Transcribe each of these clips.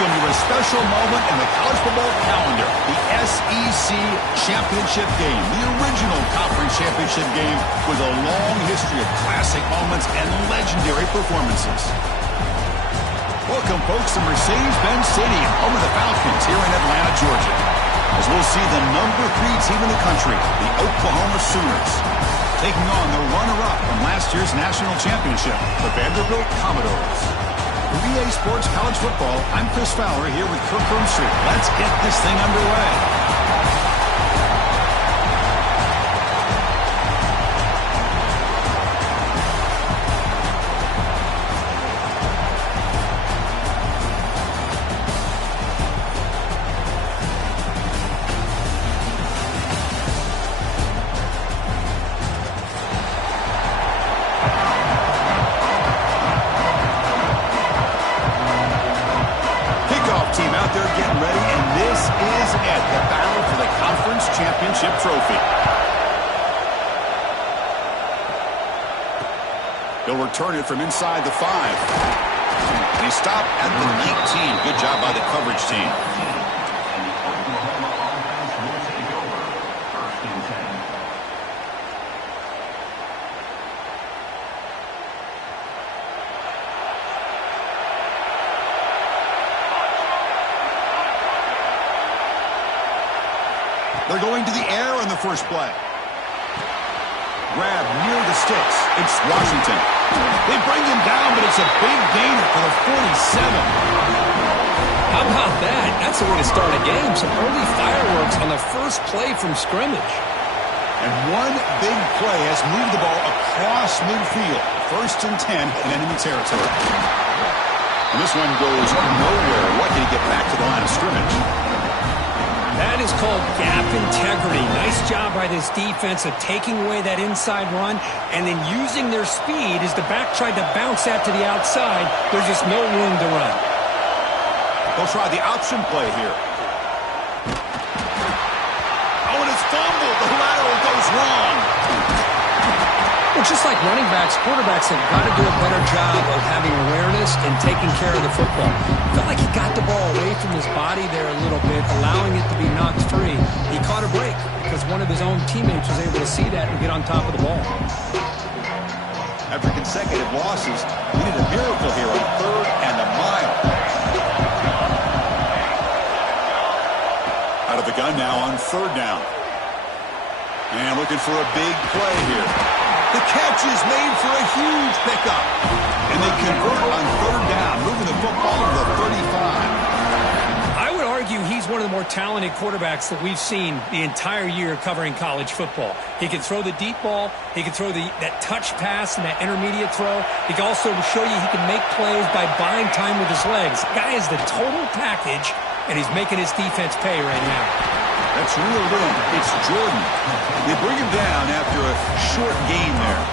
Welcome to a special moment in the college football calendar, the SEC Championship Game, the original conference championship game with a long history of classic moments and legendary performances. Welcome, folks, to Mercedes-Benz Stadium, home of the Falcons here in Atlanta, Georgia, as we'll see the number 3 team in the country, the Oklahoma Sooners, taking on the runner-up from last year's national championship, the Vanderbilt Commodores. For EA Sports College Football, I'm Chris Fowler here with Kirk Street. Let's get this thing underway. Team out there getting ready, and this is it, the battle for the conference championship trophy. He'll return it from inside the 5. And he stopped at the 19. Good job by the coverage team. They're going to the air on the first play. Grab near the sticks. It's Washington. They bring him down, but it's a big gainer for the 47. How about that? That's the way to start a game. Some early fireworks on the first play from scrimmage. And one big play has moved the ball across midfield. 1st and 10 in enemy territory. And this one goes nowhere. Lucky to get back to the line of scrimmage. That is called gap integrity. Nice job by this defense of taking away that inside run and then using their speed as the back tried to bounce that to the outside. There's just no room to run. They'll try the option play here. Oh, and it's fumbled. The lateral goes wrong. Well, just like running backs, quarterbacks have got to do a better job of having awareness and taking care of the football. Felt like he got the ball away from his body there a little bit, allowing it to be knocked free. He caught a break because one of his own teammates was able to see that and get on top of the ball. After consecutive losses, we need a miracle here on 3rd and a mile. Out of the gun now on 3rd down. And looking for a big play here. The catch is made for a huge pickup. And they convert on 3rd down, moving the football to the 35. I would argue he's one of the more talented quarterbacks that we've seen the entire year covering college football. He can throw the deep ball. He can throw that touch pass and that intermediate throw. He can also show you he can make plays by buying time with his legs. Guy is the total package, and he's making his defense pay right now. That's reeled in. It's Jordan. They bring him down after a short gain there.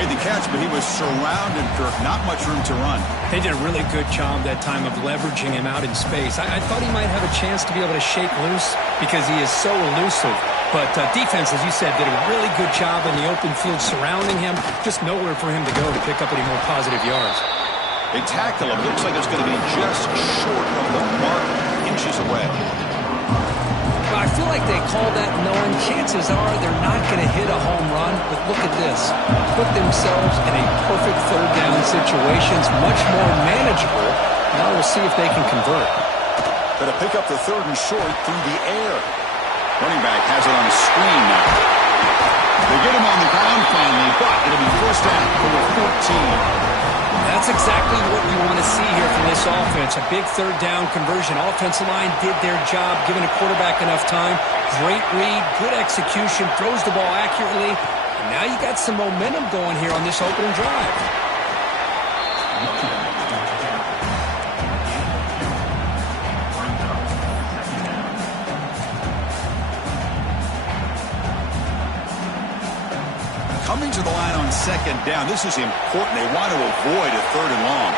Made the catch, but he was surrounded, Kirk. Not much room to run. They did a really good job that time of leveraging him out in space. I thought he might have a chance to be able to shake loose because he is so elusive. But defense, as you said, did a really good job in the open field surrounding him. Just nowhere for him to go to pick up any more positive yards. They tackle him. Looks like it's going to be just short of the mark, inches away. I feel like they call that knowing chances are they're not going to hit a home run, but look at this. Put themselves in a perfect 3rd down situations, much more manageable. Now we'll see if they can convert. Going to pick up the 3rd and short through the air. Running back has it on the screen now. They get him on the ground finally, but it'll be 1st down for the 14. That's exactly what you want to see here from this offense. A big 3rd down conversion. Offensive line did their job, giving a quarterback enough time. Great read, good execution, throws the ball accurately. And now you got some momentum going here on this opening drive. Coming to the line on 2nd down. This is important. They want to avoid a 3rd and long.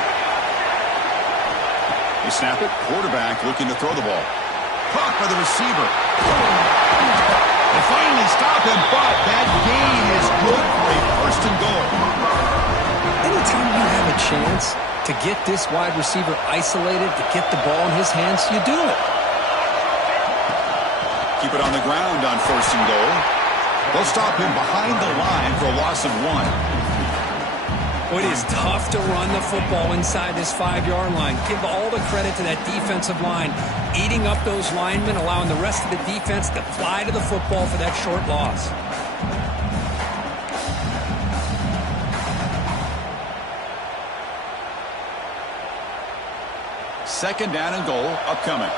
They snap it. Quarterback looking to throw the ball. Caught by the receiver. They finally stop him, but that gain is good for a 1st and goal. Anytime you have a chance to get this wide receiver isolated, to get the ball in his hands, you do it. Keep it on the ground on 1st and goal. They'll stop him behind the line for a loss of 1. Well, it is tough to run the football inside this 5-yard line. Give all the credit to that defensive line, eating up those linemen, allowing the rest of the defense to fly to the football for that short loss. Second down and goal upcoming.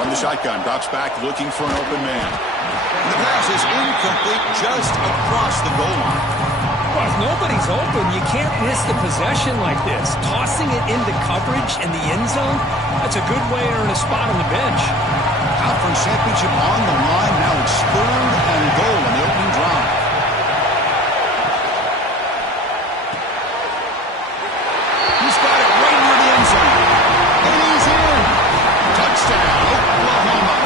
From the shotgun, drops back looking for an open man. The pass is incomplete just across the goal line. Well, if nobody's open, you can't risk the possession like this. Tossing it into coverage in the end zone, that's a good way to earn a spot on the bench. Conference championship on the line. Now it's 3rd and goal on the opening drive. He's got it right near the end zone. And he's in. Touchdown, Oklahoma.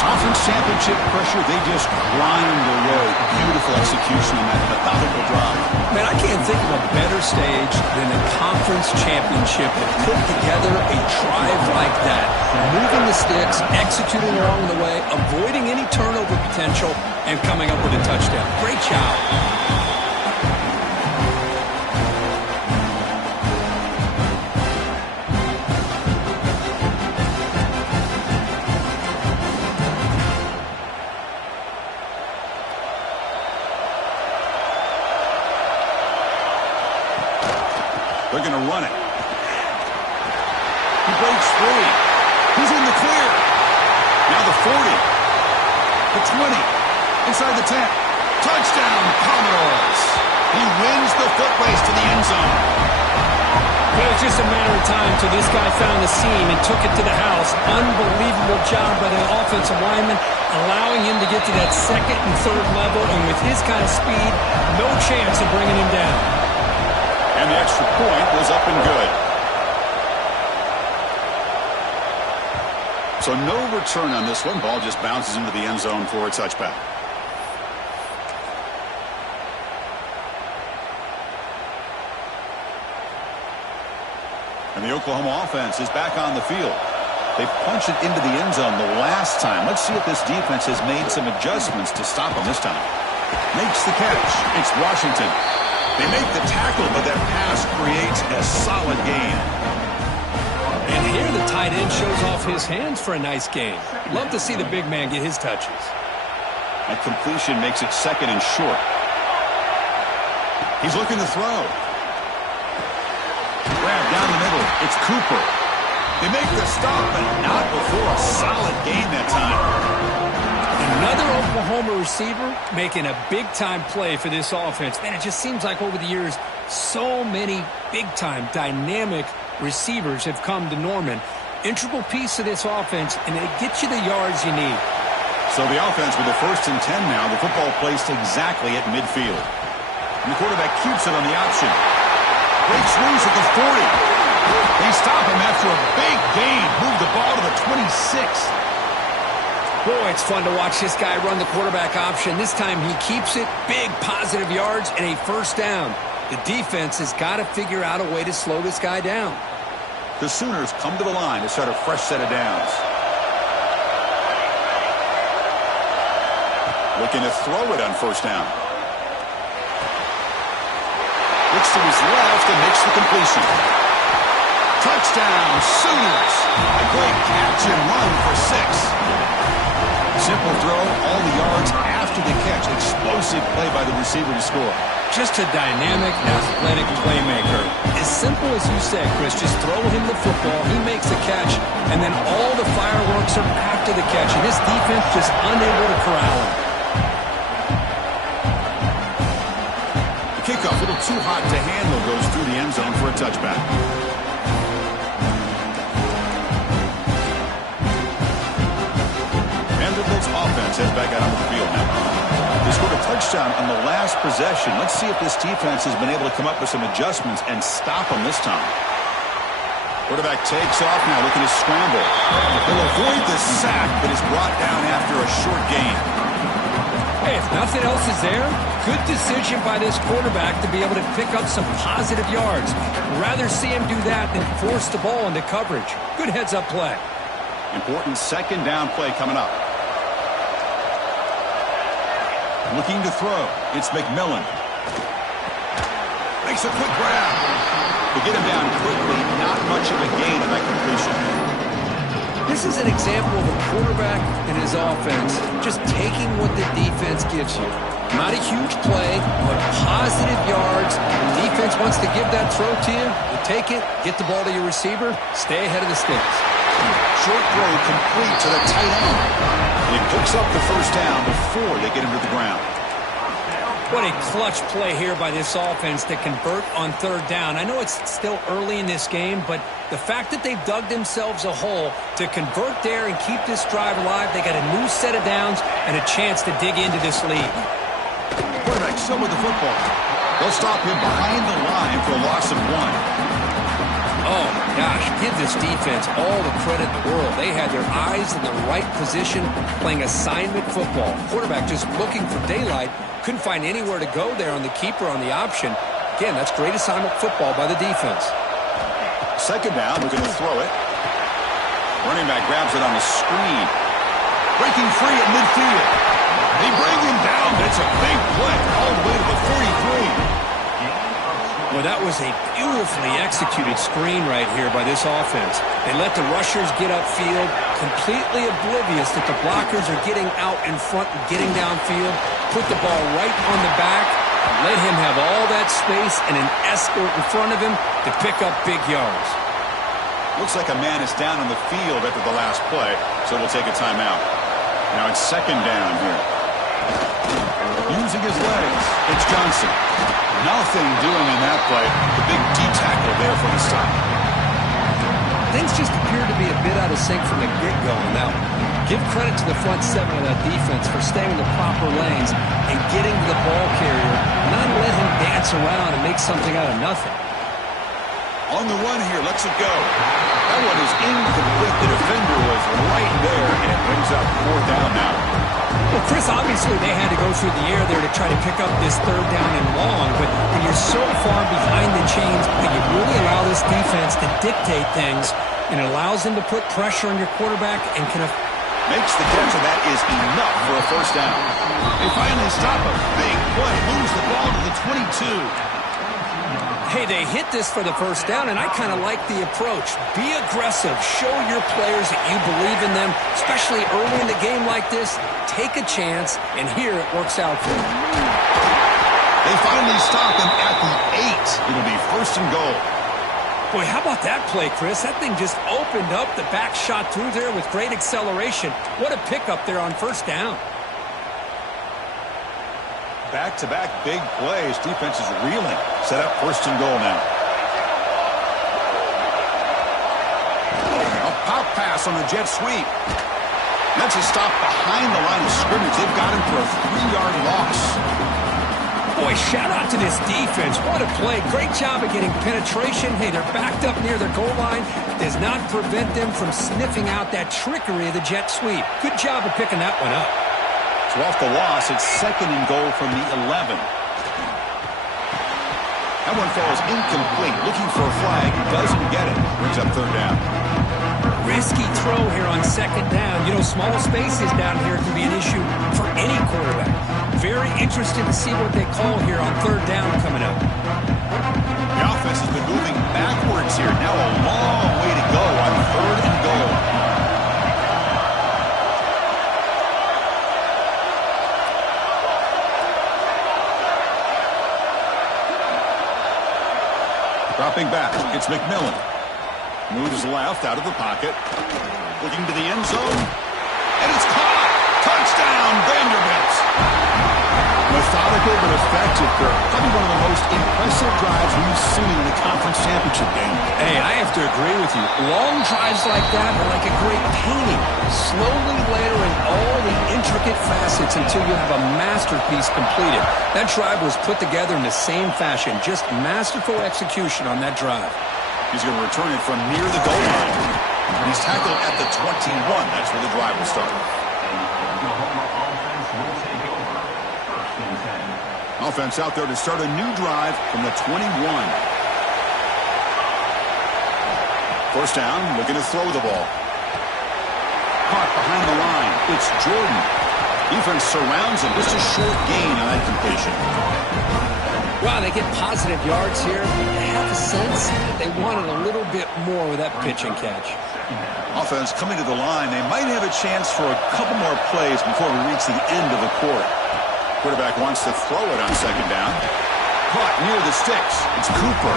Conference championship pressure, they just grind away. Beautiful execution on that methodical drive. Man, I can't think of a better stage than a conference championship to put together a drive like that. Moving the sticks, executing along the way, avoiding any turnover potential, and coming up with a touchdown. Great job. They're going to run it. He breaks free. He's in the clear. Now the 40. The 20. Inside the 10. Touchdown, Commodores. He wins the foot race to the end zone. It was just a matter of time till this guy found the seam and took it to the house. Unbelievable job by the offensive lineman, allowing him to get to that 2nd and 3rd level. And with his kind of speed, no chance of bringing him down. And the extra point was up and good. So no return on this one. Ball just bounces into the end zone for a touchback. And the Oklahoma offense is back on the field. They punched it into the end zone the last time. Let's see if this defense has made some adjustments to stop them this time. Makes the catch. It's Washington. They make the tackle, but that pass creates a solid gain. And here the tight end shows off his hands for a nice gain. Love to see the big man get his touches. That completion makes it 2nd and short. He's looking to throw. Grab down the middle. It's Cooper. They make the stop, but not before a solid gain that time. Another Oklahoma receiver making a big-time play for this offense. Man, it just seems like over the years, so many big-time, dynamic receivers have come to Norman. Integral piece of this offense, and it gets you the yards you need. So the offense with the 1st and 10 now. The football placed exactly at midfield. And the quarterback keeps it on the option. Breaks loose at the 40. They stop him after a big gain. Move the ball to the 26. Boy, it's fun to watch this guy run the quarterback option. This time he keeps it, big positive yards, and a 1st down. The defense has got to figure out a way to slow this guy down. The Sooners come to the line to start a fresh set of downs. Looking to throw it on 1st down. Looks to his left and makes the completion. Touchdown, Sooners. A great catch and run for 6. Simple throw, all the yards after the catch. Explosive play by the receiver to score. Just a dynamic, athletic playmaker. As simple as you said, Chris, just throw him the football, he makes the catch, and then all the fireworks are after the catch. And this defense just unable to corral him. The kickoff, a little too hot to handle, goes through the end zone for a touchback. Vanderbilt's offense heads back out onto the field now. They scored a touchdown on the last possession. Let's see if this defense has been able to come up with some adjustments and stop them this time. Quarterback takes off now, looking to scramble. He'll avoid the sack, but is brought down after a short gain. Hey, if nothing else is there, good decision by this quarterback to be able to pick up some positive yards. Rather see him do that than force the ball into coverage. Good heads-up play. Important second down play coming up. Looking to throw. It's McMillan. Makes a quick grab. To get him down quickly, not much of a gain on that completion. This is an example of a quarterback and his offense just taking what the defense gives you. Not a huge play, but positive yards. The defense wants to give that throw to you. You take it, get the ball to your receiver, stay ahead of the sticks. Short throw complete to the tight end. He picks up the first down before they get him to the ground. What a clutch play here by this offense to convert on third down. I know it's still early in this game, but the fact that they've dug themselves a hole to convert there and keep this drive alive, they got a new set of downs and a chance to dig into this lead. Quarterback still with the football. They'll stop him behind the line for a loss of 1. Oh, my gosh, give this defense all the credit in the world. They had their eyes in the right position, playing assignment football. Quarterback just looking for daylight, couldn't find anywhere to go there on the keeper on the option. Again, that's great assignment football by the defense. Second down, we're going to throw it. Running back grabs it on the screen. Breaking free at midfield. They bring him down. That's a big play all the way to the 43. Well, that was a beautifully executed screen right here by this offense. They let the rushers get upfield, completely oblivious that the blockers are getting out in front and getting downfield, put the ball right on the back, let him have all that space and an escort in front of him to pick up big yards. Looks like a man is down on the field after the last play, so we'll take a timeout. Now it's second down here. Using his legs, it's Johnson. Nothing doing on that play. The big D-tackle there for the stop. Things just appear to be a bit out of sync from the get-go. Now, give credit to the front seven of that defense for staying in the proper lanes and getting to the ball carrier, not let him dance around and make something out of nothing. On the run here, lets it go. That one is incomplete. The defender was right there, and it brings up 4th down now. Well, Chris, obviously they had to go through the air there to try to pick up this third down and long, but when you're so far behind the chains, you really allow this defense to dictate things, and it allows them to put pressure on your quarterback and can... Makes the catch, and that is enough for a first down. They finally stop him. Big play. Moves the ball to the 22. Hey, they hit this for the first down, and I kind of like the approach. Be aggressive. Show your players that you believe in them, especially early in the game like this. Take a chance, and here it works out for them. They finally stop him at the 8. It'll be 1st and goal. Boy, how about that play, Chris? That thing just opened up. The back shot through there with great acceleration. What a pickup there on first down. Back-to-back big plays. Defense is reeling. Set up 1st and goal now. A pop pass on the jet sweep. That's a stop behind the line of scrimmage. They've got him for a 3-yard loss. Boy, shout out to this defense. What a play. Great job of getting penetration. Hey, they're backed up near their goal line. Does not prevent them from sniffing out that trickery of the jet sweep. Good job of picking that one up. So off the loss, it's 2nd and goal from the 11. That one falls incomplete. Looking for a flag. Doesn't get it. Brings up 3rd down. Risky throw here on 2nd down. You know, small spaces down here can be an issue for any quarterback. Very interested to see what they call here on 3rd down coming up. The offense has been moving backwards here. Now a long way to go on 3rd and goal. Dropping back, it's McMillan. Moves left out of the pocket. Looking to the end zone. And it's caught! Touchdown, Vanderbilt! Methodical but effective, Kirk. Probably one of the most impressive drives we've seen in the conference championship game. Hey, I have to agree with you. Long drives like that are like a great painting. Slowly layering all the intricate facets until you have a masterpiece completed. That drive was put together in the same fashion. Just masterful execution on that drive. He's going to return it from near the goal line. And he's tackled at the 21. That's where the drive will start. Offense out there to start a new drive from the 21. First down, looking to throw the ball. Caught behind the line. It's Jordan. Defense surrounds him. Just a short gain on that completion. Wow, they get positive yards here. They have a sense that they wanted a little bit more with that pitch and catch. Offense coming to the line. They might have a chance for a couple more plays before we reach the end of the quarter. Quarterback wants to throw it on second down. Caught near the sticks. It's Cooper.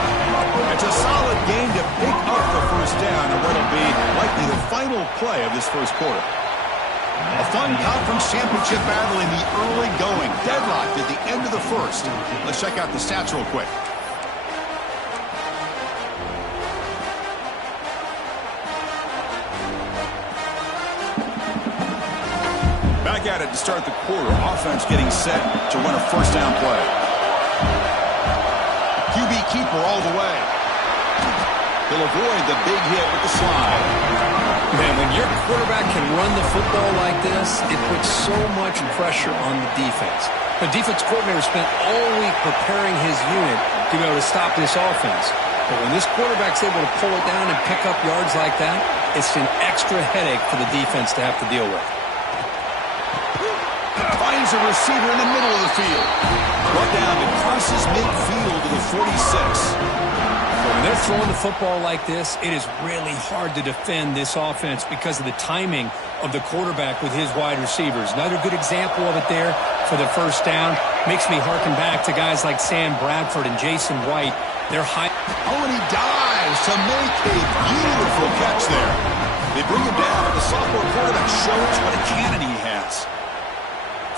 It's a solid gain to pick up the first down and what'll be likely the final play of this first quarter. A fun conference championship battle in the early going. Deadlocked at the end of the first. Let's check out the stats real quick. Back at it to start the quarter. Offense getting set to run a first down play. QB keeper all the way. He'll avoid the big hit with the slide. Man, when your quarterback can run the football like this, it puts so much pressure on the defense. The defense coordinator spent all week preparing his unit to be able to stop this offense. But when this quarterback's able to pull it down and pick up yards like that, it's an extra headache for the defense to have to deal with. Finds a receiver in the middle of the field. Brought down and crosses midfield to the 46. When they're throwing the football like this, it is really hard to defend this offense because of the timing of the quarterback with his wide receivers. Another good example of it there for the first down. Makes me harken back to guys like Sam Bradford and Jason White. They're high. Oh, and he dives to make a beautiful catch there. They bring him down, and the sophomore quarterback shows what a cannon he has.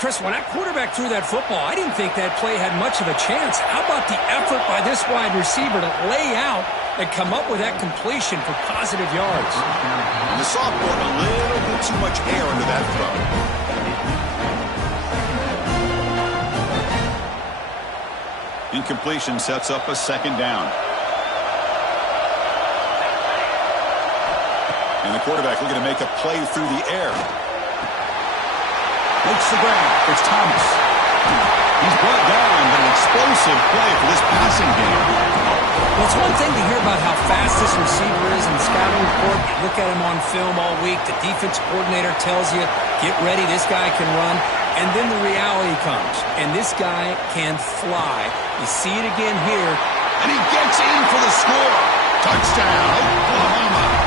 Chris, when that quarterback threw that football, I didn't think that play had much of a chance. How about the effort by this wide receiver to lay out and come up with that completion for positive yards? And the sophomore, a little bit too much air into that throw. Incompletion sets up a second down. And the quarterback looking to make a play through the air. Makes the grab. It's Thomas. He's brought down, but an explosive play for this passing game. Well, it's one thing to hear about how fast this receiver is in the scouting report. You look at him on film all week. The defense coordinator tells you, get ready, this guy can run. And then the reality comes, and this guy can fly. You see it again here. And he gets in for the score. Touchdown, Oklahoma.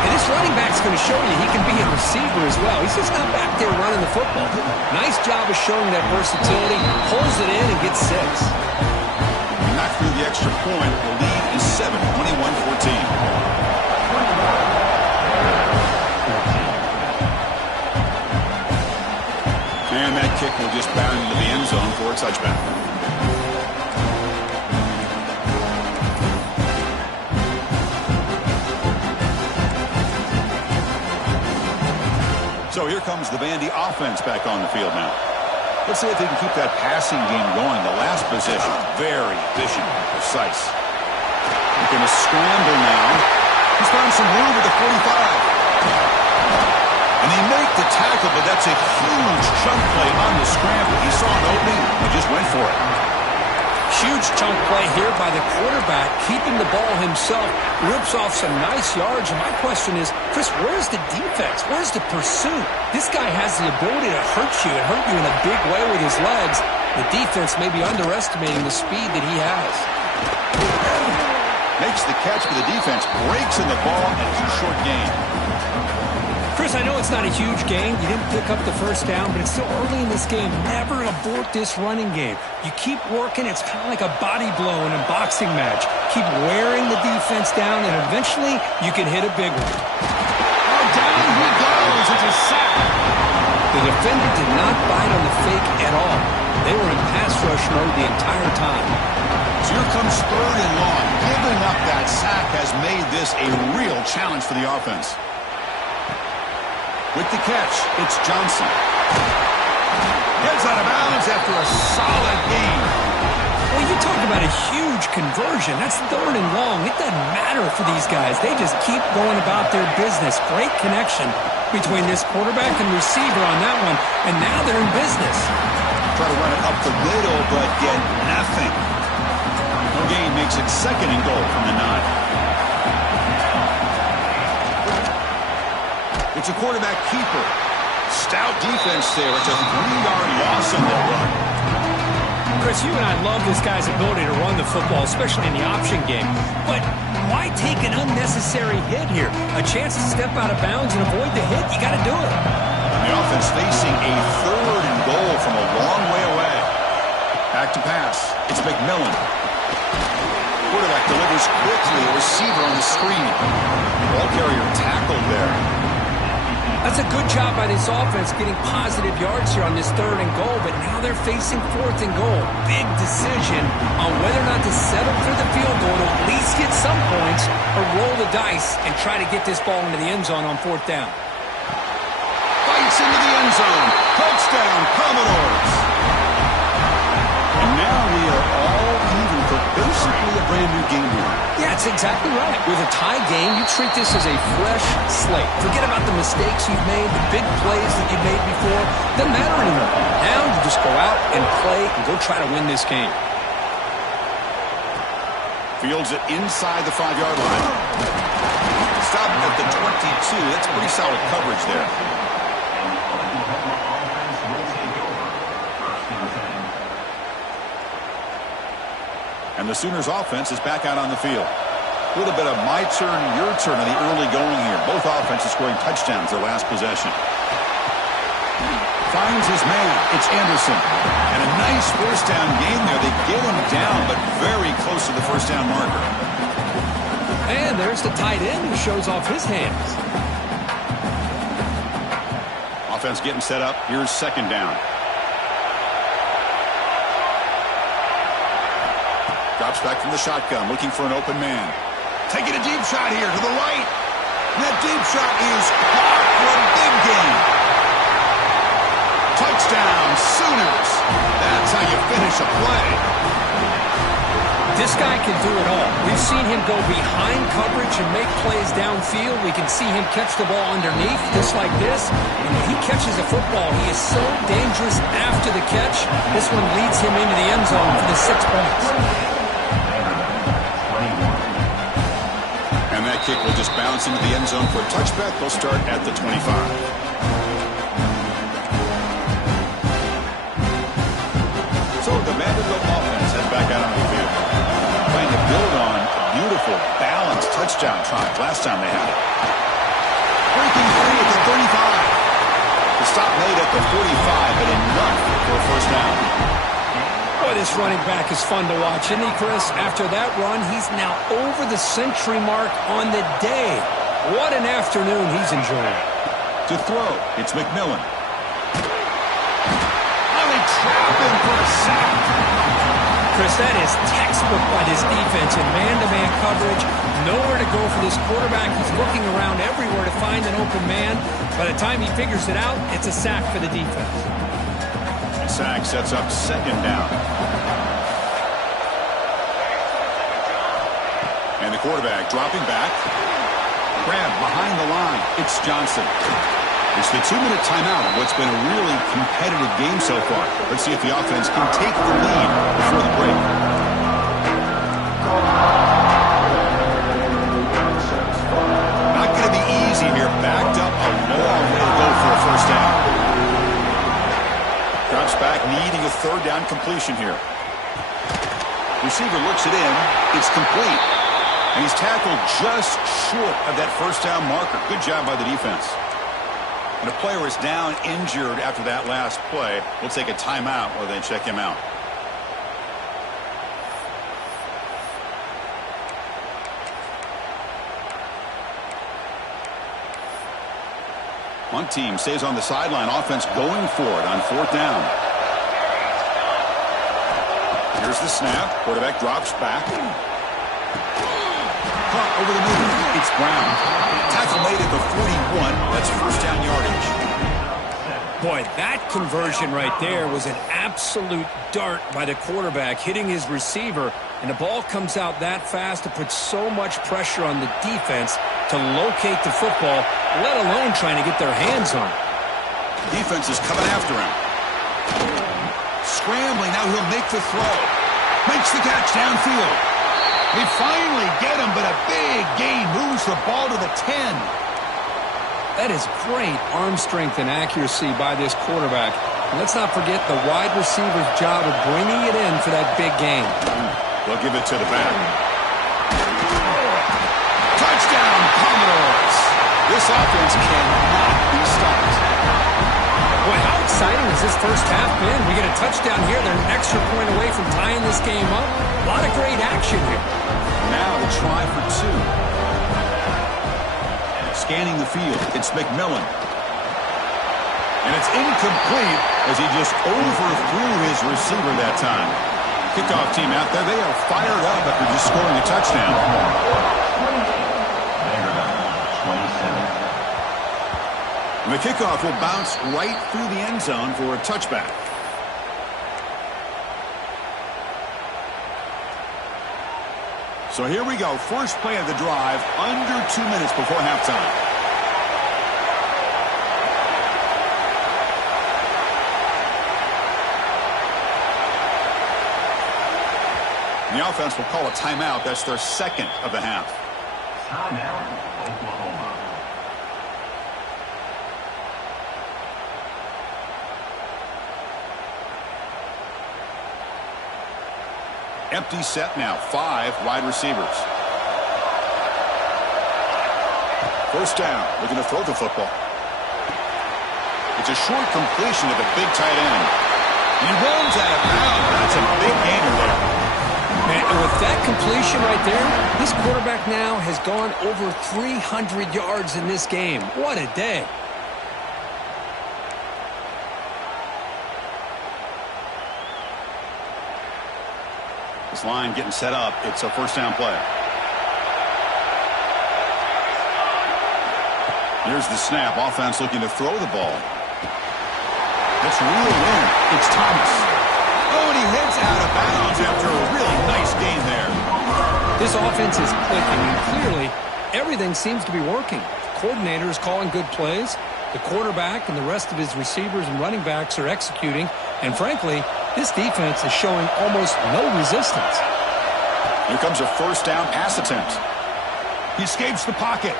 And this running back's going to show you he can be a receiver as well. He's just not back there running the football. Nice job of showing that versatility. Pulls it in and gets 6. Not through the extra point. The lead is 7, 21-14. And that kick will just bound into the end zone for a touchback. So here comes the Vandy offense back on the field now. Let's see if they can keep that passing game going. The last possession, very efficient, precise. They're going to scramble now. He's found some room at the 45. And they make the tackle, but that's a huge chunk play on the scramble. He saw an opening and just went for it. Huge chunk play here by the quarterback, keeping the ball himself, rips off some nice yards. And my question is, Chris, where's the defense? Where's the pursuit? This guy has the ability to hurt you and hurt you in a big way with his legs. The defense may be underestimating the speed that he has. Makes the catch for the defense, breaks in the ball, and it's a short gain. Chris, I know it's not a huge gain. You didn't pick up the first down, but it's still early in this game. Never abort this running game. You keep working. It's kind of like a body blow in a boxing match. Keep wearing the defense down, and eventually you can hit a big one. Oh, down he goes. It's a sack. The defender did not bite on the fake at all. They were in pass rush mode the entire time. So here comes 3rd and long. Giving up that sack has made this a real challenge for the offense. With the catch, it's Johnson. Heads out of bounds after a solid gain. Well, you talk about a huge conversion. That's 3rd and long. It doesn't matter for these guys. They just keep going about their business. Great connection between this quarterback and receiver on that one, and now they're in business. try to run it up the middle, but get nothing. No gain makes it 2nd and goal from the 9. It's a quarterback keeper. Stout defense there. It's a 3-yard loss on that run. Chris, you and I love this guy's ability to run the football, especially in the option game. But why take an unnecessary hit here? A chance to step out of bounds and avoid the hit, you got to do it. And the offense facing a 3rd and goal from a long way away. Back to pass. It's McMillan. Quarterback delivers quickly. A receiver on the screen. Ball carrier tackled there. That's a good job by this offense getting positive yards here on this 3rd and goal, but now they're facing 4th and goal. Big decision on whether or not to settle for the field goal to at least get some points or roll the dice and try to get this ball into the end zone on 4th down. Bites into the end zone. Touchdown, Commodores. And now we are all even for basically a brand new game here. Yeah, that's exactly right. With a tie game, you treat this as a fresh slate. Forget about the mistakes you've made, the big plays that you've made before. Doesn't matter anymore. Now you just go out and play and go try to win this game. Fields it inside the 5-yard line. Stop at the 22. That's pretty solid coverage there. And the Sooners offense is back out on the field. A little bit of my turn, your turn in the early going here. Both offenses scoring touchdowns their last possession. Finds his man. It's Anderson. And a nice 1st down game there. They get him down, but very close to the 1st down marker. And there's the tight end who shows off his hands. Offense getting set up. Here's 2nd down. Drops back from the shotgun, looking for an open man. Taking a deep shot here to the right. And that deep shot is caught for a big gain. Touchdown, Sooners. That's how you finish a play. This guy can do it all. We've seen him go behind coverage and make plays downfield. We can see him catch the ball underneath, just like this. And when he catches a football, he is so dangerous after the catch. This one leads him into the end zone for the 6 points. And that kick will just bounce into the end zone for a touchback. They'll start at the 25. So the Vanderbilt offense heads back out on the field. Trying to build on a beautiful, balanced touchdown drive last time they had it. Breaking free at the 35. The stop made at the 45, but enough for a 1st down. Boy, this running back is fun to watch, isn't he, Chris? After that run, he's now over the century mark on the day. What an afternoon he's enjoying. To throw, it's McMillan. Oh, they trap him for a sack. Chris, that is textbook by this defense in man-to-man coverage. Nowhere to go for this quarterback. He's looking around everywhere to find an open man. By the time he figures it out, it's a sack for the defense. Sack sets up 2nd down. And the quarterback dropping back. Grab behind the line. It's Johnson. It's the 2-minute timeout of what's been a really competitive game so far. Let's see if the offense can take the lead before the break. Not going to be easy here. Backed up a long way to go for a 1st down. Drops back, needing a 3rd down completion here. Receiver looks it in. It's complete. And he's tackled just short of that 1st down marker. Good job by the defense. And a player is down injured after that last play. We'll take a timeout while they check him out. Punt team stays on the sideline. Offense going for it on 4th down. Here's the snap. Quarterback drops back. Caught over the middle. It's Brown. Tackle made at the 41. That's 1st down yardage. Boy, that conversion right there was an absolute dart by the quarterback, hitting his receiver, and the ball comes out that fast to put so much pressure on the defense to locate the football, let alone trying to get their hands on it. Defense is coming after him. scrambling. Now he'll make the throw. Makes the catch downfield. They finally get him, but a big gain moves the ball to the 10. That is great arm strength and accuracy by this quarterback. And let's not forget the wide receiver's job of bringing it in for that big gain. They'll give it to the back. Touchdown, Commodores. This offense cannot be stopped. Boy, how exciting has this first half been? We get a touchdown here. They're an extra point away from tying this game up. A lot of great action here. Now the try for two. Scanning the field, it's McMillan. And it's incomplete as he just overthrew his receiver that time. Kickoff team out there, they are fired up after just scoring a touchdown. And the kickoff will bounce right through the end zone for a touchback. So here we go. First play of the drive, under 2 minutes before halftime. The offense will call a timeout. That's their second of the half. Timeout, Oklahoma. Empty set now. 5 wide receivers. First down. Looking to throw the football. It's a short completion to the big tight end. He runs out of bounds. That's a big gainer there. And with that completion right there, this quarterback now has gone over 300 yards in this game. What a day. This line getting set up. It's a first down play. Here's the snap. Offense looking to throw the ball. It's reeled in. It's Thomas. Oh, and he heads out of bounds after a really nice gain there. This offense is clicking, and clearly everything seems to be working. The coordinator is calling good plays. The quarterback and the rest of his receivers and running backs are executing. And frankly, this defense is showing almost no resistance. Here comes a first down pass attempt. He escapes the pocket.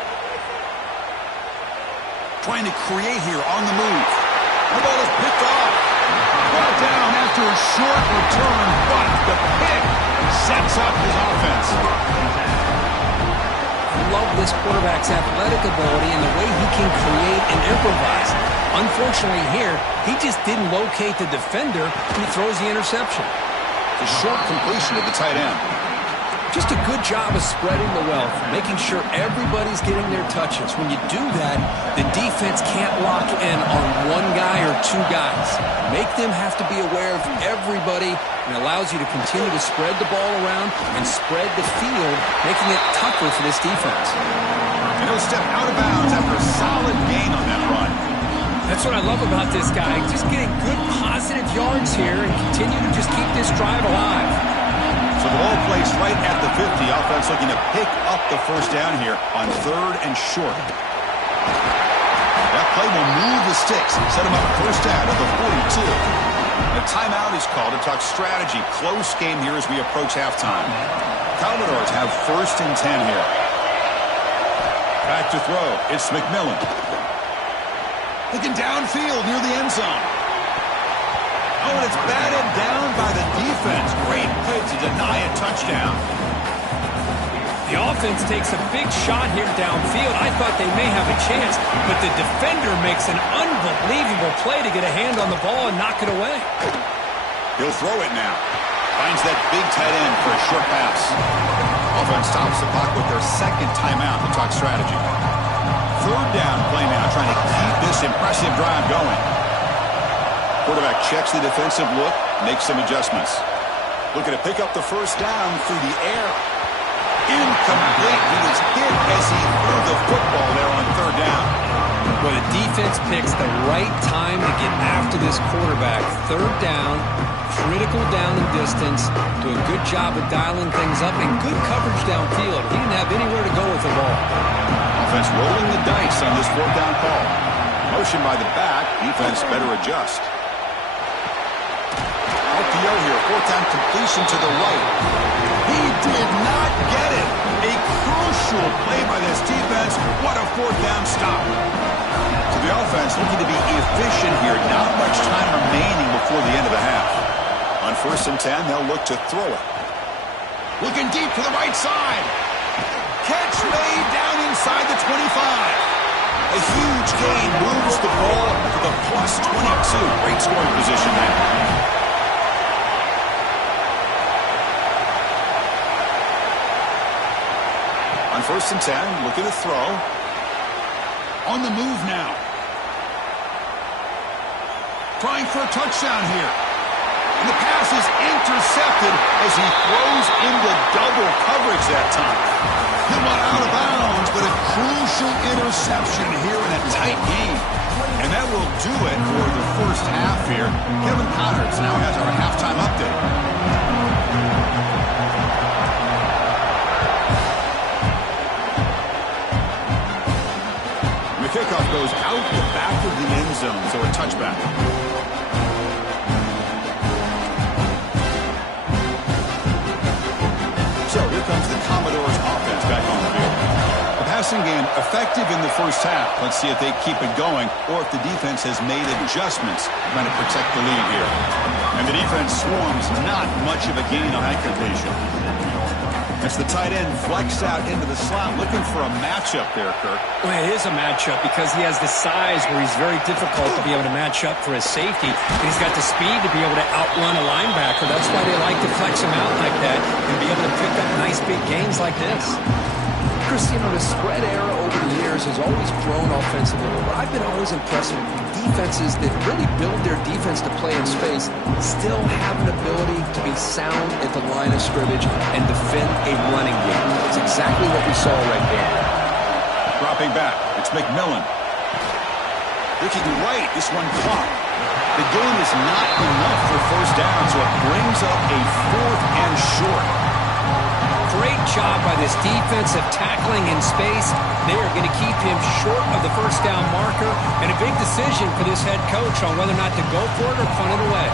Trying to create here on the move. The ball is picked off. Brought down after a short return, but the pick sets up his offense. I love this quarterback's athletic ability and the way he can create and improvise. Unfortunately here, he just didn't locate the defender and he throws the interception. A short completion to the tight end. Just a good job of spreading the wealth, making sure everybody's getting their touches. When you do that, the defense can't lock in on one guy or two guys. Make them have to be aware of everybody, and allows you to continue to spread the ball around and spread the field, making it tougher for this defense. And he'll step out of bounds after a solid gain on that run. That's what I love about this guy. Just getting good positive yards here and continue to just keep this drive alive. So the ball placed right at the 50. Offense looking to pick up the first down here on 3rd and short. That play will move the sticks and set him up first down at the 42. The timeout is called to talk strategy. Close game here as we approach halftime. Commodores have 1st and 10 here. Back to throw. It's McMillan. Looking downfield near the end zone. Oh, and it's batted down by the defense. Great play to deny a touchdown. The offense takes a big shot here downfield. I thought they may have a chance, but the defender makes an unbelievable play to get a hand on the ball and knock it away. He'll throw it now. Finds that big tight end for a short pass. Offense stops the clock with their 2nd timeout to talk strategy. 3rd down play now, trying to keep this impressive drive going. Quarterback checks the defensive look, makes some adjustments. Looking to pick up the first down through the air. Incomplete. He was hit as he threw the football there on 3rd down. Well, the defense picks the right time to get after this quarterback. 3rd down, critical down and distance. Do a good job of dialing things up and good coverage downfield. He didn't have anywhere to go with the ball. Offense rolling the dice on this 4th down call. Motion by the back. Defense better adjust. RPO here. Fourth down completion to the right. He did not get it. A crucial play by this defense. What a fourth down stop. So the offense looking to be efficient here. Not much time remaining before the end of the half. On 1st and 10, they'll look to throw it. Looking deep to the right side. Catch made down inside the 25. A huge gain moves the ball to the +22. Great scoring position there. On 1st and 10, looking to throw. On the move now. Trying for a touchdown here. And the pass is intercepted as he throws into double coverage that time. He went out of bounds, but a crucial interception here in a tight game. And that will do it for the first half here. Kevin Connors now has our halftime update. The kickoff goes out the back of the end zone, so a touchback. So here comes the Commodores offense back on the field. The passing game effective in the first half. Let's see if they keep it going or if the defense has made adjustments trying to protect the lead here. And the defense swarms not much of a gain on that completion. As the tight end flexed out into the slot, looking for a matchup there, Kirk. Well, it is a matchup because he has the size where he's very difficult to be able to match up for his safety. And he's got the speed to be able to outrun a linebacker. That's why they like to flex him out like that and be able to pick up nice big gains like this. Chris, you know, the spread era over the years has always grown offensively, but I've been always impressed with defenses that really build their defense to play in space, still have an ability to be sound at the line of scrimmage and defend a running game. It's exactly what we saw right there. Dropping back, it's McMillan. Looking right, this one caught. The gain is not enough for first down, so it brings up a 4th and short. Great job by this defense of tackling in space. They are going to keep him short of the first down marker, and a big decision for this head coach on whether or not to go for it or punt it away.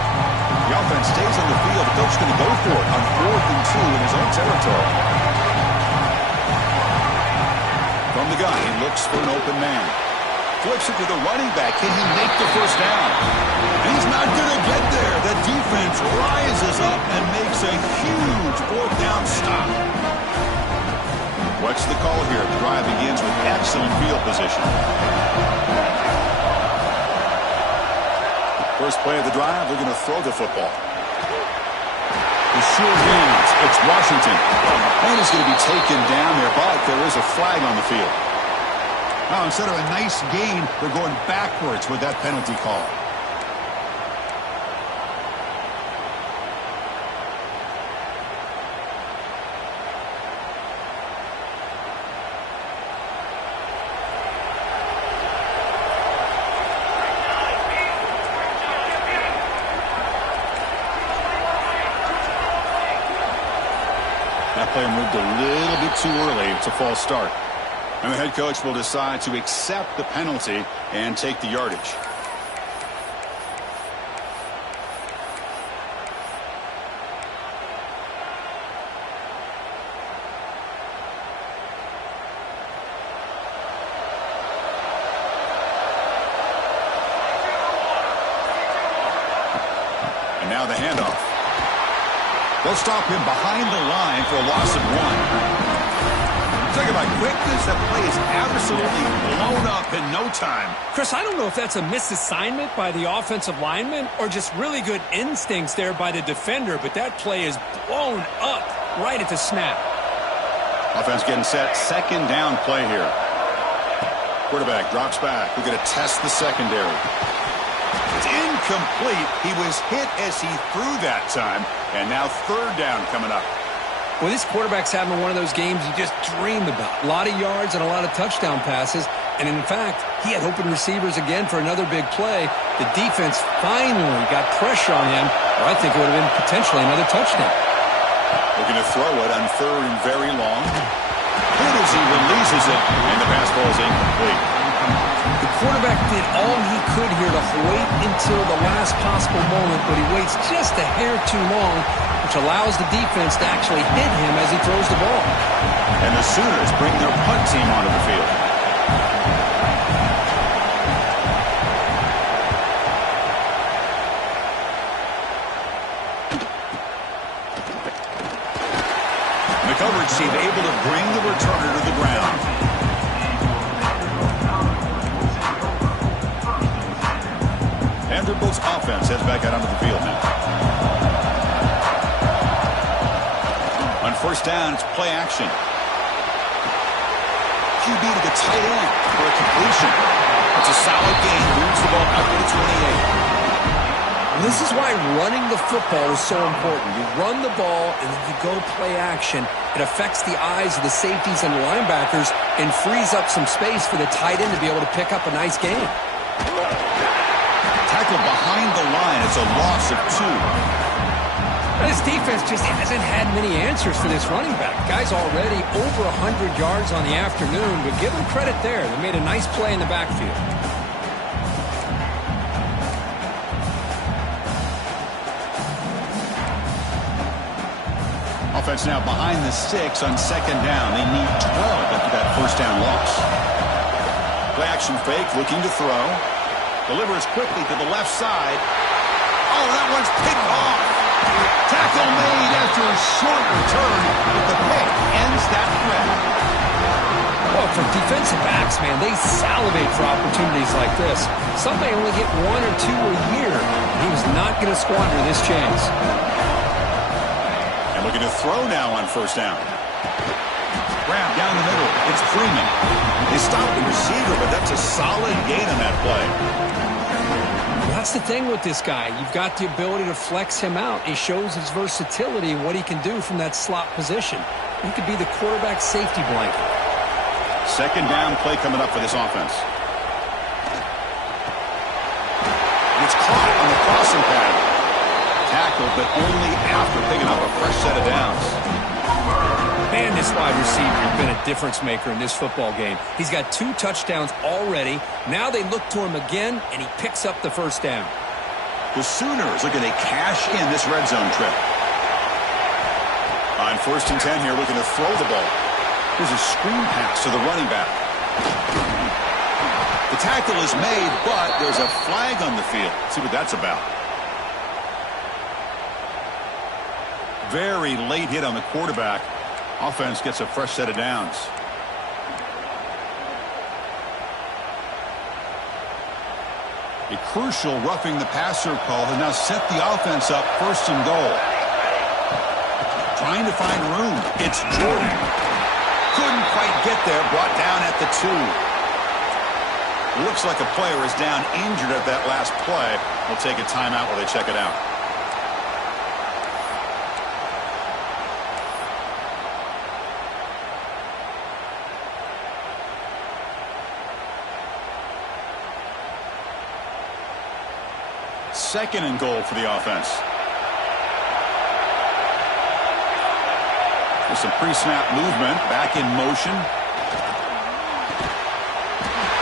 The offense stays on the field. The coach is going to go for it on 4th and 2 in his own territory. From the gun, he looks for an open man. Flips it to the running back. Can he make the first down? And he's not going to get there. The defense rises up and makes a huge 4th down stop. What's the call here? The drive begins with excellent field position. First play of the drive, they're going to throw the football. The sure hands. It's Washington. And is going to be taken down there, but there is a flag on the field. Now, instead of a nice gain, they're going backwards with that penalty call. That player moved a little bit too early. It's a false start. And the head coach will decide to accept the penalty and take the yardage. And now the handoff. They'll stop him behind the line for a loss of 1. Talk about quickness. That play is absolutely blown up in no time. Chris, I don't know if that's a misassignment by the offensive lineman or just really good instincts there by the defender, but that play is blown up right at the snap. Offense getting set. 2nd down play here. Quarterback drops back. We're going to test the secondary. It's incomplete. He was hit as he threw that time, and now 3rd down coming up. Well, this quarterback's having one of those games you just dreamed about. A lot of yards and a lot of touchdown passes. And in fact, he had open receivers again for another big play. The defense finally got pressure on him, or I think it would have been potentially another touchdown. Looking to throw it on 3rd and very long. Good as he releases it, and the pass ball is incomplete. The quarterback did all he could here to wait until the last possible moment, but he waits just a hair too long, which allows the defense to actually hit him as he throws the ball. And the Sooners bring their punt team onto the field. The coverage team able to bring the returner to the ground. Vanderbilt's offense heads back out onto the field now. On first down, it's play action. QB to the tight end for a completion. It's a solid gain. Moves the ball out to the 28. This is why running the football is so important. You run the ball and then you go play action. It affects the eyes of the safeties and linebackers and frees up some space for the tight end to be able to pick up a nice gain. Tackle behind the line. It's a loss of 2. This defense just hasn't had many answers for this running back. Guy's already over 100 yards on the afternoon, but give him credit there. They made a nice play in the backfield. Offense now behind the 6 on second down. They need 12 after that first down loss. Play action fake, looking to throw. Delivers quickly to the left side. Oh, that one's picked off. Tackle made after a short return, but the pick ends that threat. Well, for defensive backs, man, they salivate for opportunities like this. Some may only get 1 or 2 a year. He was not going to squander this chance. And looking to throw now on first down. Grab down the middle. It's Freeman. They stopped the receiver, but that's a solid gain on that play. That's the thing with this guy. You've got the ability to flex him out. He shows his versatility and what he can do from that slot position. He could be the quarterback safety blanket. Second down play coming up for this offense. It's caught on the crossing pattern. Tackled, but only after picking up a fresh set of downs. Man, this wide receiver has been a difference maker in this football game. He's got 2 touchdowns already. Now they look to him again, and he picks up the first down. The Sooners looking to cash in this red zone trip. On first and 10 here, looking to throw the ball. There's a screen pass to the running back. The tackle is made, but there's a flag on the field. Let's see what that's about. Very late hit on the quarterback. Offense gets a fresh set of downs. A crucial roughing the passer call has now set the offense up first and goal. Trying to find room. It's Jordan. Couldn't quite get there. Brought down at the 2. Looks like a player is down injured at that last play. We'll take a timeout while they check it out. Second and goal for the offense. With some pre-snap movement, back in motion.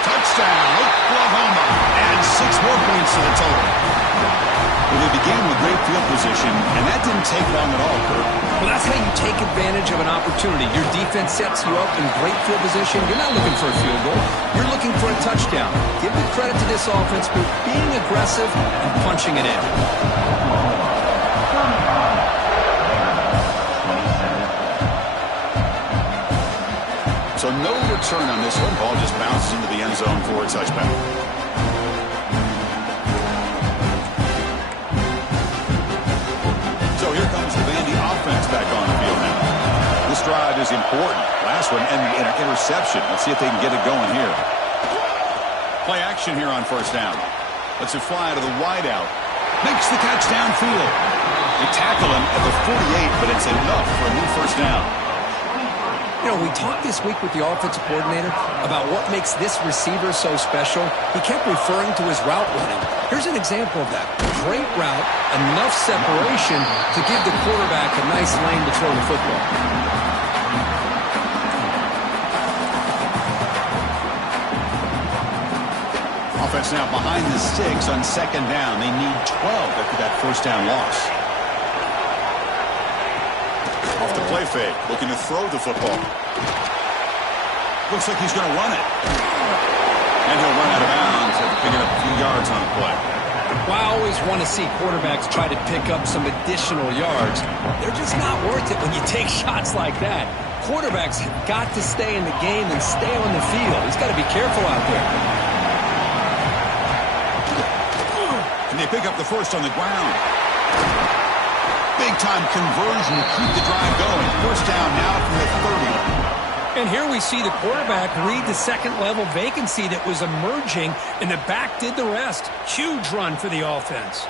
Touchdown, Oklahoma. And 6 more points to the total. Well, they began with great field position, and that didn't take long at all, Kurt. Well, that's how you take advantage of an opportunity. Your defense sets you up in great field position. You're not looking for a field goal. You're looking for a touchdown. Give the credit to this offense for being aggressive and punching it in. So no return on this one. Ball just bounces into the end zone for a touchback. So here comes the Vandy offense back on the field now. This drive is important. Last one ended in an interception. Let's see if they can get it going here. Play action here on first down. Lets it fly to the wideout. Makes the catch downfield. They tackle him at the 48, but it's enough for a new first down. You know, we talked this week with the offensive coordinator about what makes this receiver so special. He kept referring to his route running. Here's an example of that. Great route, enough separation to give the quarterback a nice lane to throw the football. Patriots now behind the 6 on second down. They need 12 after that first down loss. Off the play fake, looking to throw the football. Looks like he's going to run it. And he'll run out of bounds after picking up a few yards on the play. Well, I always want to see quarterbacks try to pick up some additional yards. They're just not worth it when you take shots like that. Quarterbacks have got to stay in the game and stay on the field. He's got to be careful out there. And they pick up the first on the ground. Big-time conversion to keep the drive going. First down now from the 30. And here we see the quarterback read the second-level vacancy that was emerging, and the back did the rest. Huge run for the offense.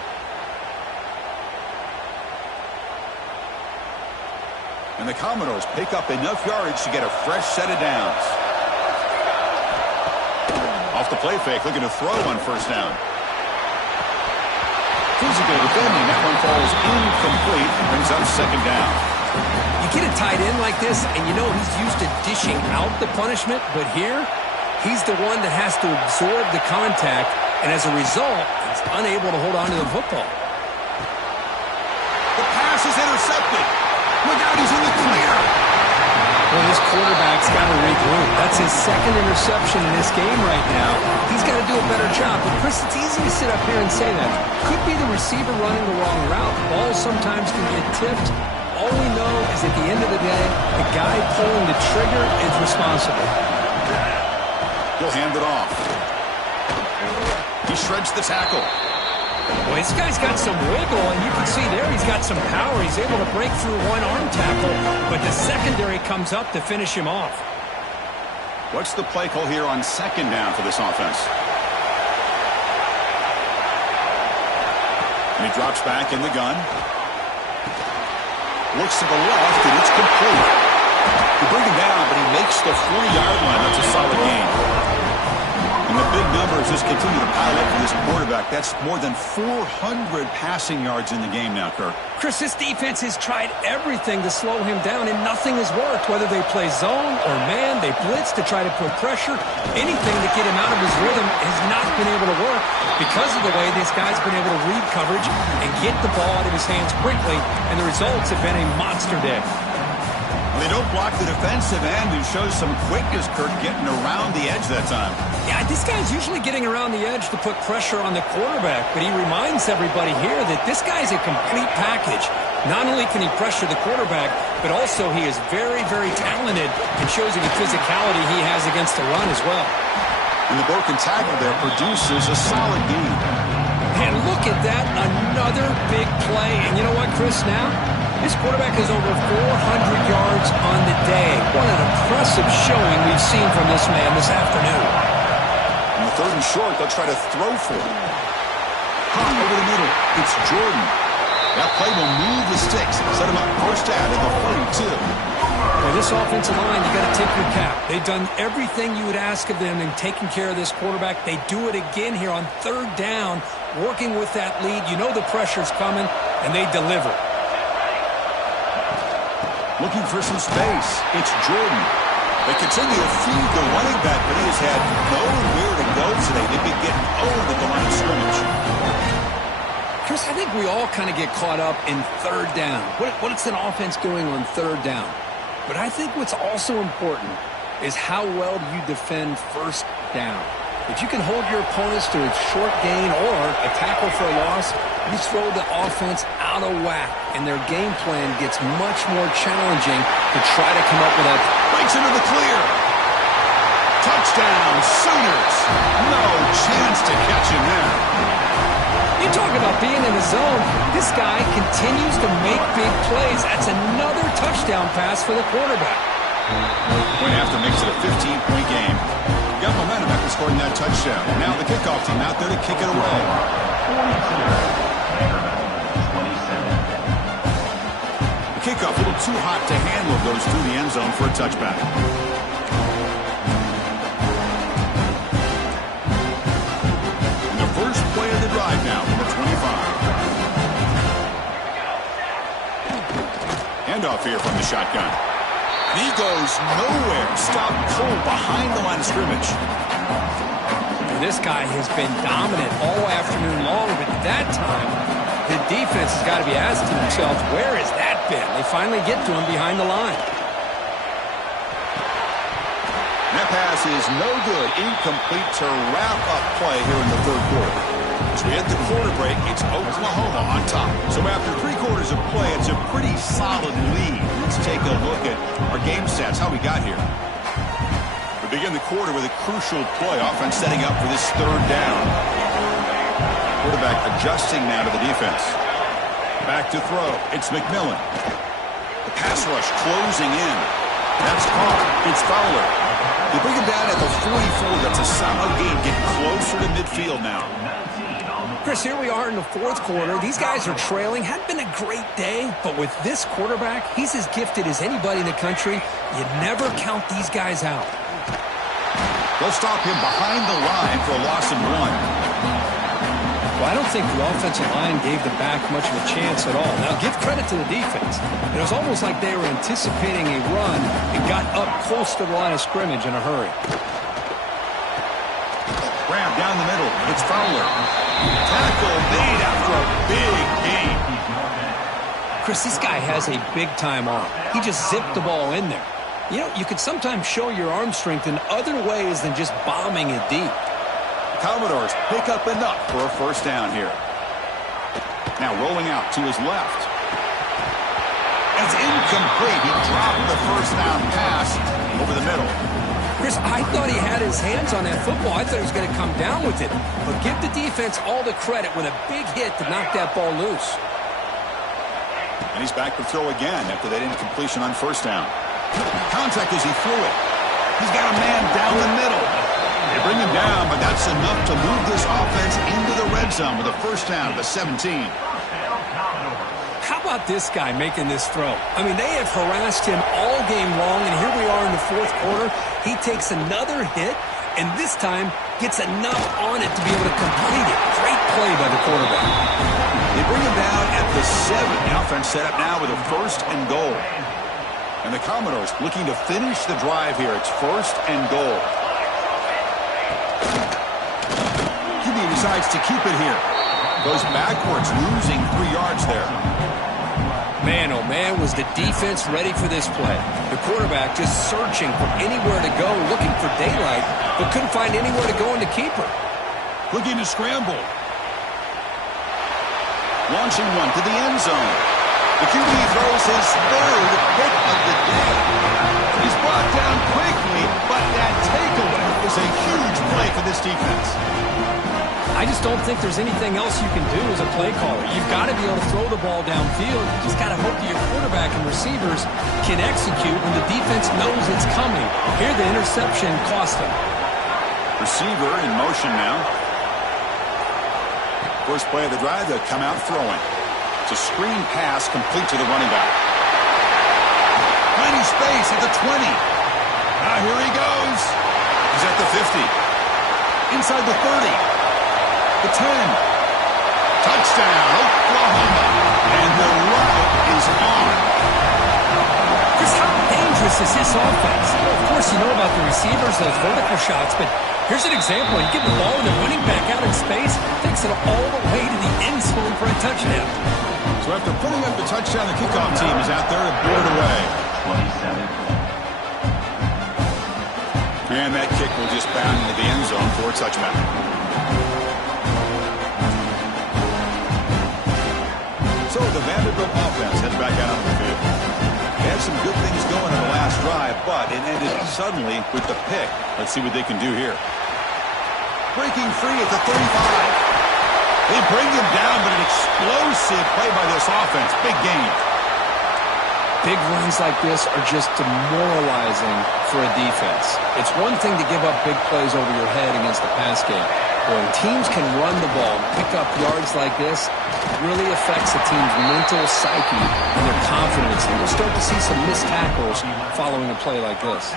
And the Commodores pick up enough yardage to get a fresh set of downs. Off the play fake, looking to throw on first down. Physical defending. That one falls incomplete and brings up second down. You get a tight end like this, and you know he's used to dishing out the punishment, but here, he's the one that has to absorb the contact, and as a result, he's unable to hold on to the football. The pass is intercepted. Look out, he's in the clear. Well, this quarterback's got to regroup. That's his second interception in this game right now. He's got to do a better job. But, Chris, it's easy to sit up here and say that. Could be the receiver running the wrong route. Balls sometimes can get tipped. All we know is at the end of the day, the guy pulling the trigger is responsible. He'll hand it off. He shreds the tackle. Well, this guy's got some wiggle, and you can see there he's got some power. He's able to break through one arm tackle, but the secondary comes up to finish him off. What's the play call here on second down for this offense? And he drops back in the gun. Looks to the left, and it's complete. They bring him down, but he makes the 40-yard line. That's a solid gain. And the big numbers just continue to pile up for this quarterback. That's more than 400 passing yards in the game now, Kirk. Chris, this defense has tried everything to slow him down, and nothing has worked. Whether they play zone or man, they blitz to try to put pressure. Anything to get him out of his rhythm has not been able to work because of the way this guy's been able to read coverage and get the ball out of his hands quickly, and the results have been a monster day. They don't block the defensive end, who shows some quickness, Kirk, getting around the edge that time. Yeah, this guy's usually getting around the edge to put pressure on the quarterback, but he reminds everybody here that this guy's a complete package. Not only can he pressure the quarterback, but also he is very, very talented and shows you the physicality he has against the run as well. And the broken tackle there produces a solid gain. And look at that, another big play. And you know what, Chris, now? This quarterback has over 400 yards on the day. What an impressive showing we've seen from this man this afternoon. On the third and short, they'll try to throw for it. Over the middle, it's Jordan. That play will move the sticks, set him up first down at the 42. Well, this offensive line, you got to tip your cap. They've done everything you would ask of them in taking care of this quarterback. They do it again here on third down, working with that lead. You know the pressure's coming, and they deliver. Looking for some space. It's Jordan. They continue to feed the running back, but he has had nowhere to go today. They've been getting owned at the line of scrimmage. Chris, I think we all kind of get caught up in third down. What is an offense doing on third down? But I think what's also important is how well do you defend first down. If you can hold your opponents to a short gain or a tackle for a loss, you throw the offense out of whack, and their game plan gets much more challenging to try to come up with that. Breaks into the clear. Touchdown, Sooners. No chance to catch him there. You talk about being in the zone. This guy continues to make big plays. That's another touchdown pass for the quarterback. Going to have to makes it a 15-point game. Got momentum after scoring that touchdown. Now the kickoff team out there to kick it away. The kickoff a little too hot to handle, goes through the end zone for a touchback. And the first play of the drive now from the 25. Handoff here from the shotgun. And he goes nowhere. Stop cold behind the line of scrimmage. this guy has been dominant all afternoon long, but that time, the defense has got to be asking themselves, where has that been? They finally get to him behind the line. That pass is no good. Incomplete to wrap up play here in the third quarter. As we hit the quarter break, it's Oklahoma on top. So after 3 quarters of play, it's a pretty solid lead. Let's take a look at our game stats, how we got here. We begin the quarter with a crucial play. Offense setting up for this third down. Quarterback adjusting now to the defense. Back to throw. It's McMillan. The pass rush closing in. That's caught. It's Fowler. They bring him down at the 44. That's a solid gain. Get closer to midfield now. Chris, here we are in the fourth quarter. These guys are trailing. Hadn't been a great day, but with this quarterback, he's as gifted as anybody in the country. You never count these guys out. They'll stop him behind the line for a loss of 1. Well, I don't think the offensive line gave the back much of a chance at all. Now, give credit to the defense. It was almost like they were anticipating a run and got up close to the line of scrimmage in a hurry. Grab down the middle. It's Fowler. Tackle made after a big gain. Chris, this guy has a big-time arm. He just zipped the ball in there. You know, you can sometimes show your arm strength in other ways than just bombing it deep. Commodores pick up enough for a first down here. Now rolling out to his left. It's incomplete. He dropped the first down pass over the middle. Chris, I thought he had his hands on that football. I thought he was going to come down with it. But give the defense all the credit with a big hit to knock that ball loose. And he's back to throw again after that incompletion on first down. Contact as he threw it. He's got a man down the middle. They bring him down, but that's enough to move this offense into the red zone with a first down at the 17. How about this guy making this throw? I mean, they have harassed him all game long, and here we are in the fourth quarter. He takes another hit, and this time gets enough on it to be able to complete it. Great play by the quarterback. They bring him down at the 7. The offense set up now with a first and goal. And the Commodores looking to finish the drive here. It's first and goal. QB decides to keep it here. Goes backwards, losing 3 yards there. Man, oh man, was the defense ready for this play. The quarterback just searching for anywhere to go, looking for daylight, but couldn't find anywhere to go in the keeper. Looking to scramble. Launching one to the end zone. The QB throws his third hit of the day. He's brought down quickly, but that takeaway is a huge play for this defense. I just don't think there's anything else you can do as a play caller. You've got to be able to throw the ball downfield. You just got to hope that your quarterback and receivers can execute when the defense knows it's coming. Here, the interception cost him. Receiver in motion now. First play of the drive, they'll come out throwing. It's a screen pass complete to the running back. Finding space at the 20. Now here he goes. He's at the 50. Inside the 30. The 10. Touchdown, Oklahoma. And the route is on. Chris, how dangerous is this offense? Well, of course, you know about the receivers, those vertical shots, but here's an example. You get the ball and the running back out in space, takes it all the way to the end zone for a touchdown. So after putting up the touchdown, the kickoff team is out there to board away. 27. And that kick will just bound into the end zone for a touchback. So the Vanderbilt offense heads back out on the field. They had some good things going in the last drive, but it ended suddenly with the pick. Let's see what they can do here. Breaking free at the 35. They bring him down, but an explosive play by this offense. Big gain. Big runs like this are just demoralizing for a defense. It's one thing to give up big plays over your head against the pass game. When teams can run the ball and pick up yards like this, it really affects the team's mental psyche and their confidence. And you'll start to see some missed tackles following a play like this.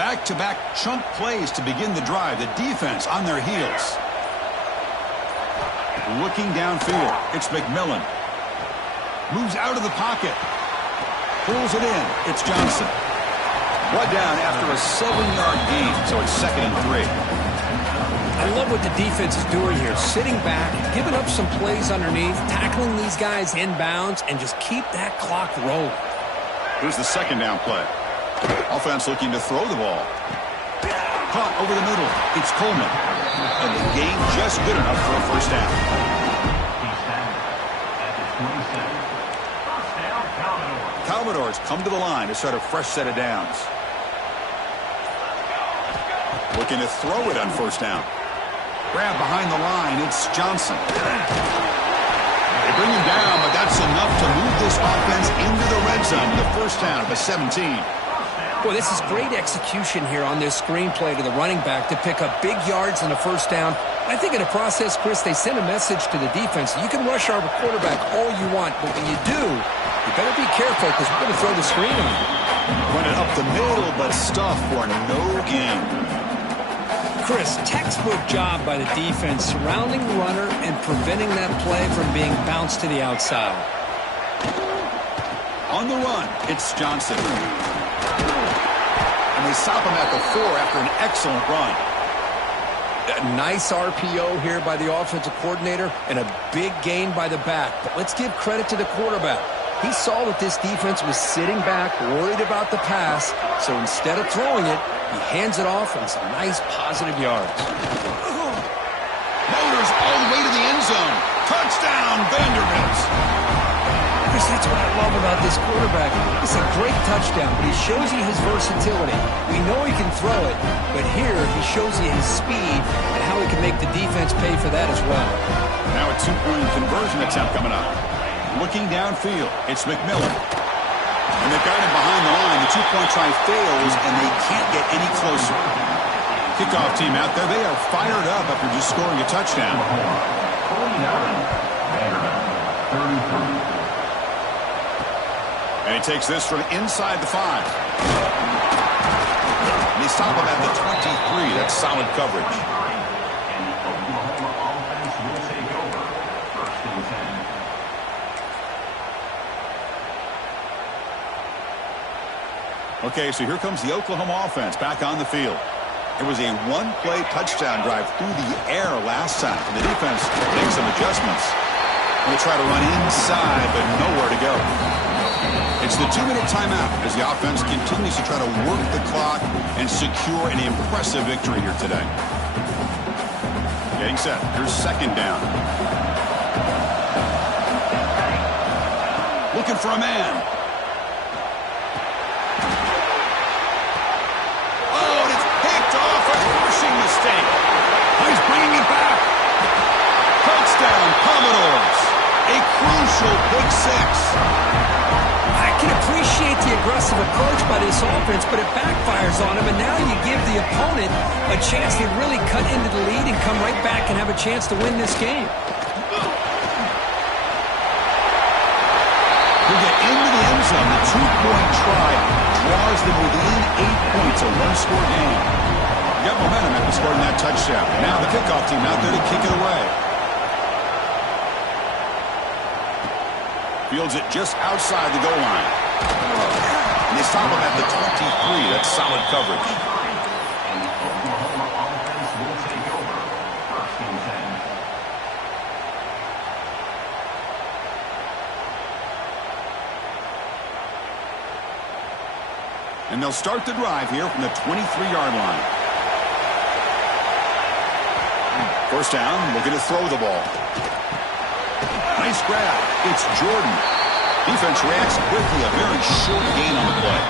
Back-to-back chunk plays to begin the drive. The defense on their heels. Looking downfield. It's McMillan. Moves out of the pocket. Pulls it in. It's Johnson. One down after a 7-yard gain, so it's 2nd and 3. I love what the defense is doing here. Sitting back, giving up some plays underneath, tackling these guys inbounds, and just keep that clock rolling. Here's the 2nd down play. Offense looking to throw the ball. Caught over the middle. It's Coleman. And the gain just good enough for a first down. Commodores come to the line to start a fresh set of downs. Looking to throw it on first down. Grab behind the line. It's Johnson. They bring him down, but that's enough to move this offense into the red zone with a first down of a 17. Boy, this is great execution here on this screenplay to the running back to pick up big yards and a first down. I think in the process, Chris, they send a message to the defense. You can rush our quarterback all you want, but when you do, you better be careful because we're going to throw the screen on you. Run it up the middle, but stuff for no gain. Chris, textbook job by the defense surrounding the runner and preventing that play from being bounced to the outside. On the run, it's Johnson. And they stop him at the 4 after an excellent run. A nice RPO here by the offensive coordinator and a big gain by the back. But let's give credit to the quarterback. He saw that this defense was sitting back, worried about the pass, so instead of throwing it, he hands it off and some nice positive yards. Motors all the way to the end zone. Touchdown, Vanderbilt. Chris, that's what I love about this quarterback. It's a great touchdown, but he shows you his versatility. We know he can throw it, but here he shows you his speed and how he can make the defense pay for that as well. Now a 2-point conversion attempt coming up. Looking downfield, it's McMillan. And they've got him behind the line. The 2-point try fails, and they can't get any closer. Kickoff team out there. They are fired up after just scoring a touchdown. And he takes this from inside the 5. And they stop him at the 23. That's solid coverage. Okay, so here comes the Oklahoma offense back on the field. It was a one-play touchdown drive through the air last time. And the defense makes some adjustments. They try to run inside, but nowhere to go. It's the 2-minute timeout as the offense continues to try to work the clock and secure an impressive victory here today. Getting set. Here's 2nd down. Looking for a man. Mistake. He's bringing it back. Touchdown, Commodores. A crucial pick 6. I can appreciate the aggressive approach by this offense, but it backfires on him, and now you give the opponent a chance to really cut into the lead and come right back and have a chance to win this game. To get into the end zone, the 2-point try draws them within 8 points, a one-score game. You got momentum after scoring that touchdown. Now the kickoff team out there to kick it away. Fields it just outside the goal line. And they stop him at the 23. That's solid coverage. And they'll start the drive here from the 23-yard line. First down, looking to throw the ball. Nice grab. It's Jordan. Defense reacts quickly. A very short gain on the play.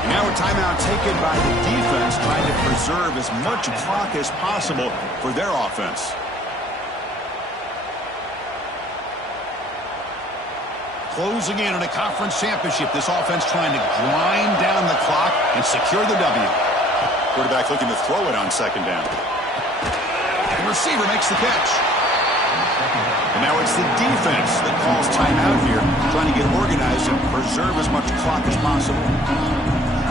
And now a timeout taken by the defense, trying to preserve as much clock as possible for their offense. Closing in on a conference championship. This offense trying to grind down the clock and secure the W. Quarterback looking to throw it on 2nd down. The receiver makes the catch. And now it's the defense that calls timeout here, trying to get organized and preserve as much clock as possible.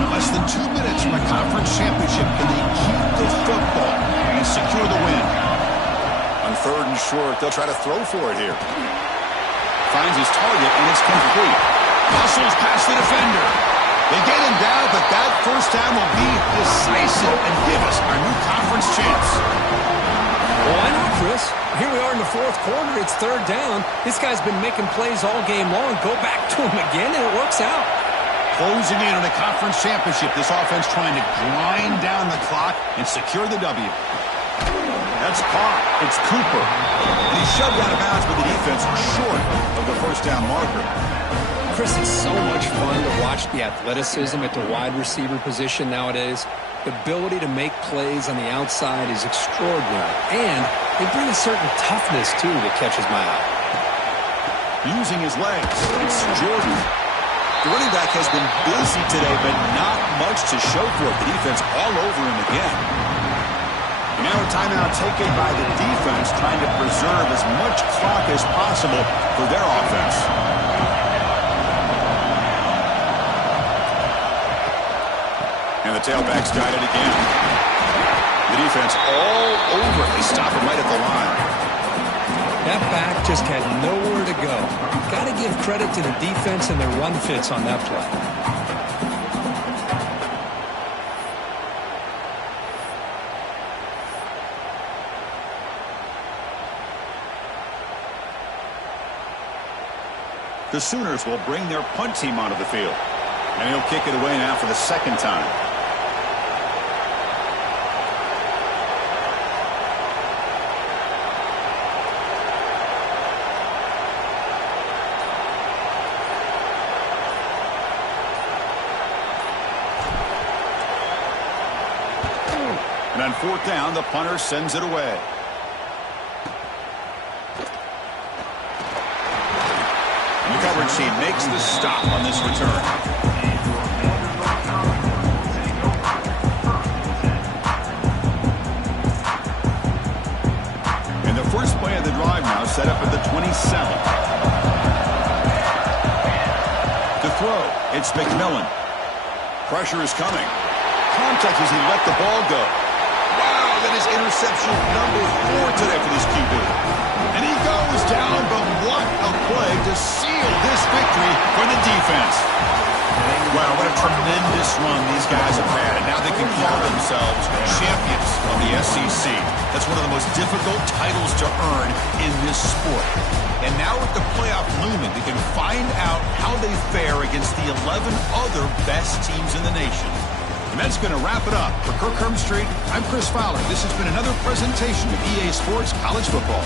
Less than 2 minutes from a conference championship. Can they keep the football and secure the win? On 3rd and short, they'll try to throw for it here. Finds his target, and it's complete. Muscles past the defender. They get him down, hope that that first down will be decisive and give us our new conference chance. Why not, Chris? Here we are in the fourth quarter. It's third down. This guy's been making plays all game long. Go back to him again, and it works out. Closing in on a conference championship, this offense trying to grind down the clock and secure the W. That's caught. It's Cooper. And he's shoved out of bounds with the defense short of the first down marker. Chris, it's so much fun to watch the athleticism at the wide receiver position nowadays. The ability to make plays on the outside is extraordinary. And they bring a certain toughness, too, that catches my eye. Using his legs, it's Jordan. The running back has been busy today, but not much to show for it. The defense all over him again. And now a timeout taken by the defense, trying to preserve as much clock as possible for their offense. And the tailback's got it again. The defense all over it. They stop him right at the line. That back just had nowhere to go. Got to give credit to the defense and their run fits on that play. The Sooners will bring their punt team onto the field. And he'll kick it away now for the second time. And on fourth down, the punter sends it away. And the coverage team makes the stop on this return. And the first play of the drive now set up at the 27. To throw, it's McMillan. Pressure is coming. Contact as he let the ball go. Wow, that is interception number 4 today for this QB. And he goes down, but what a play to seal this victory for the defense. Wow, what a tremendous run these guys have had, and now they can call themselves champions of the SEC. That's one of the most difficult titles to earn in this sport. And now with the playoff looming, they can find out how they fare against the 11 other best teams in the nation. And that's going to wrap it up. For Kirk Street, I'm Chris Fowler. This has been another presentation of EA Sports College Football.